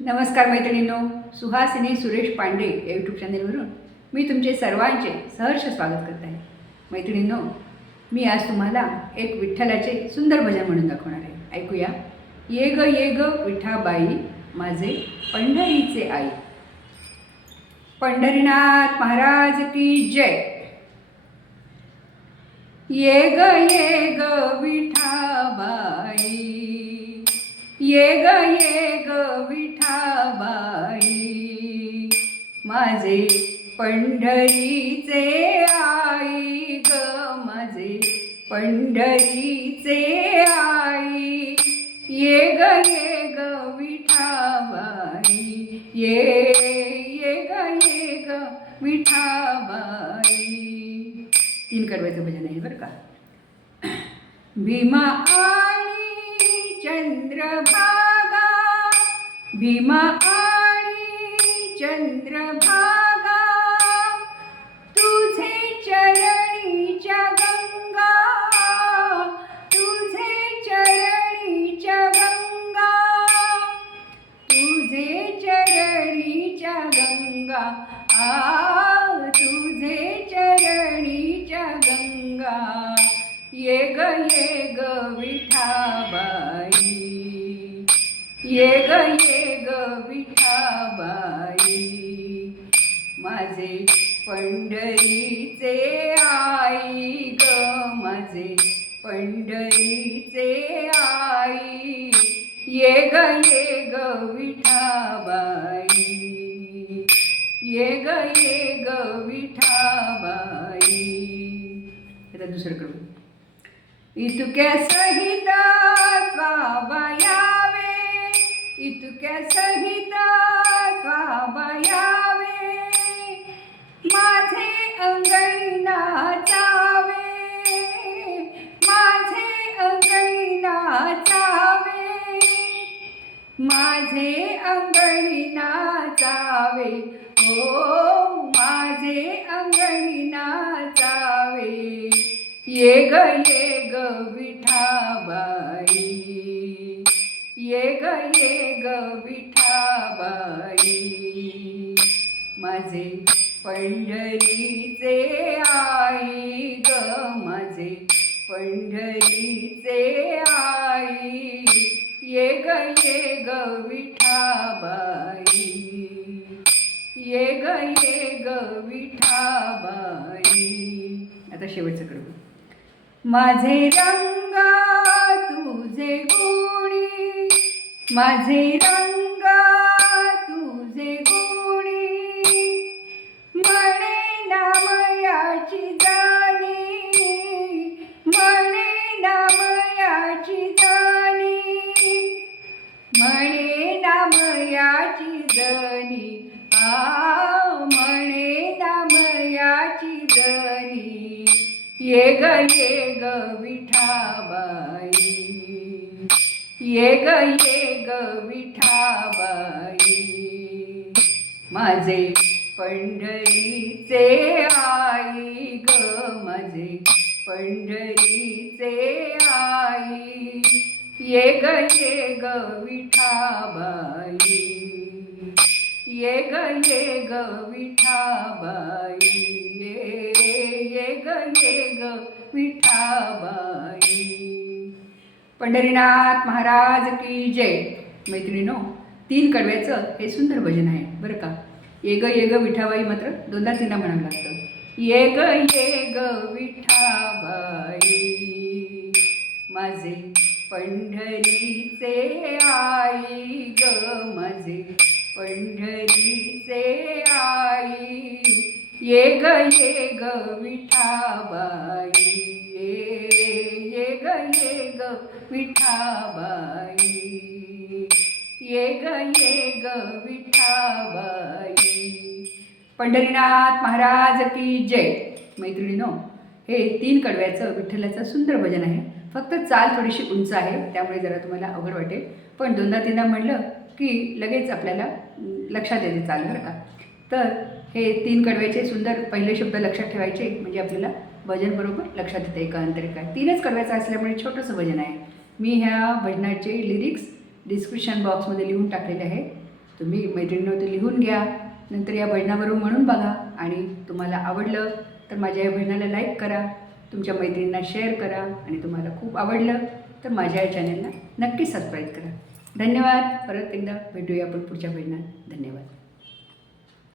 नमस्कार मैत्रिणींनो सुहासिनी सुरेश पांडे या यूट्यूब चॅनेलवरून मी तुमचे सर्वांचे सहर्ष स्वागत करत आहे. मैत्रिणींनो मी आज तुम्हाला एक विठ्ठलाचे सुंदर भजन म्हणून दाखवणार आहे. ऐकूया. ये ग ये ग विठाबाई माझे पंढरीचे आई. पंढरीनाथ महाराज की जय. ये ग ये ग विठाबाई ये ग ये ग बाई. माझे पंढरीचे आई ग माझे पंढरीचे आई. ये ग ये ग विठाबाई ये ये ग ये ग विठाबाई तीन कडव्याचं भजन आहे बरं का. भीमा आणि चंद्रभा भीमा आणि चंद्रभागा तुझे चरणीच्या गंगा तुझे चरणीच्या गंगा तुझे चरणीच्या गंगा आ तुझे चरणीच्या गंगा. ये ग ये ग विठाबाई ये ग ये माझे पंढरीचे आई ग माझे पंढरीचे आई. ये ग ये ग विठाबाई. ये ग ये ग विठाबाई. आता दुसरं करू. इतक्या सहित काबायावे इतक्या सहित नाचावे ओ माझे अंगणी नाचावे. ये ग ये ग विठाबाई. ये ग ये ग विठाबाई. माझे पंढरीचे आई ग माझे पंढरीचे ये ग ये ग विठाबाई. आता शेवटचं करू. माझे रंग तुझे गुणी. माझे रंग ये ग ये ग विठाबाई. ये ग ये ग विठाबाई. माझे पंढरीचे आई ग माझे पंढरीचे आई. ये ग ये ग विठाबाई. ये ग ये ग विठाबाई. ये ग विठाबाई पंढरीनाथ महाराज की जय. मैत्रिणीनो तीन कडव्याचं हे सुंदर भजन आहे बरं का? ये ग ये ग विठाबाई मात्र दोनदा तीनदा म्हणावं लागतं. ये ग ये ग विठाबाई. माझे पंढरीचे आई ग माझे पंढरी ये ग ये ग विठाबाई ये ये ग ये ग विठाबाई ये ग ये ग विठाबाई. पंढरीनाथ महाराज की जय. मैत्रिणीनो हे तीन कडव्याचं विठ्ठलाचं सुंदर भजन आहे. फक्त चाल थोडीशी उंच आहे त्यामुळे जरा तुम्हाला अवघड वाटेल. पण दोनदा तीनदा म्हणलं की लगेच आपल्याला लक्षात येते चाल बरं का? तर हे तीन कडव्याचे सुंदर पहिले शब्द लक्षात ठेवायचे म्हणजे आपल्याला भजन बरोबर लक्षात येते एकांतरिक काय. तीनच कडव्याचं असल्यामुळे छोटंसं भजन आहे. मी ह्या भजनाचे लिरिक्स डिस्क्रिप्शन बॉक्समध्ये लिहून टाकलेले आहे. तुम्ही मैत्रिणींना ते लिहून घ्या. नंतर या भजनाबरोबर म्हणून बघा. आणि तुम्हाला आवडलं तर माझ्या या भजनाला लाईक करा. तुमच्या मैत्रिणींना शेअर करा. आणि तुम्हाला खूप आवडलं तर माझ्या या चॅनलला नक्की सबस्क्राईब करा. धन्यवाद. परत एकदा भेटूया आपण पुढच्या भजनात धन्यवाद.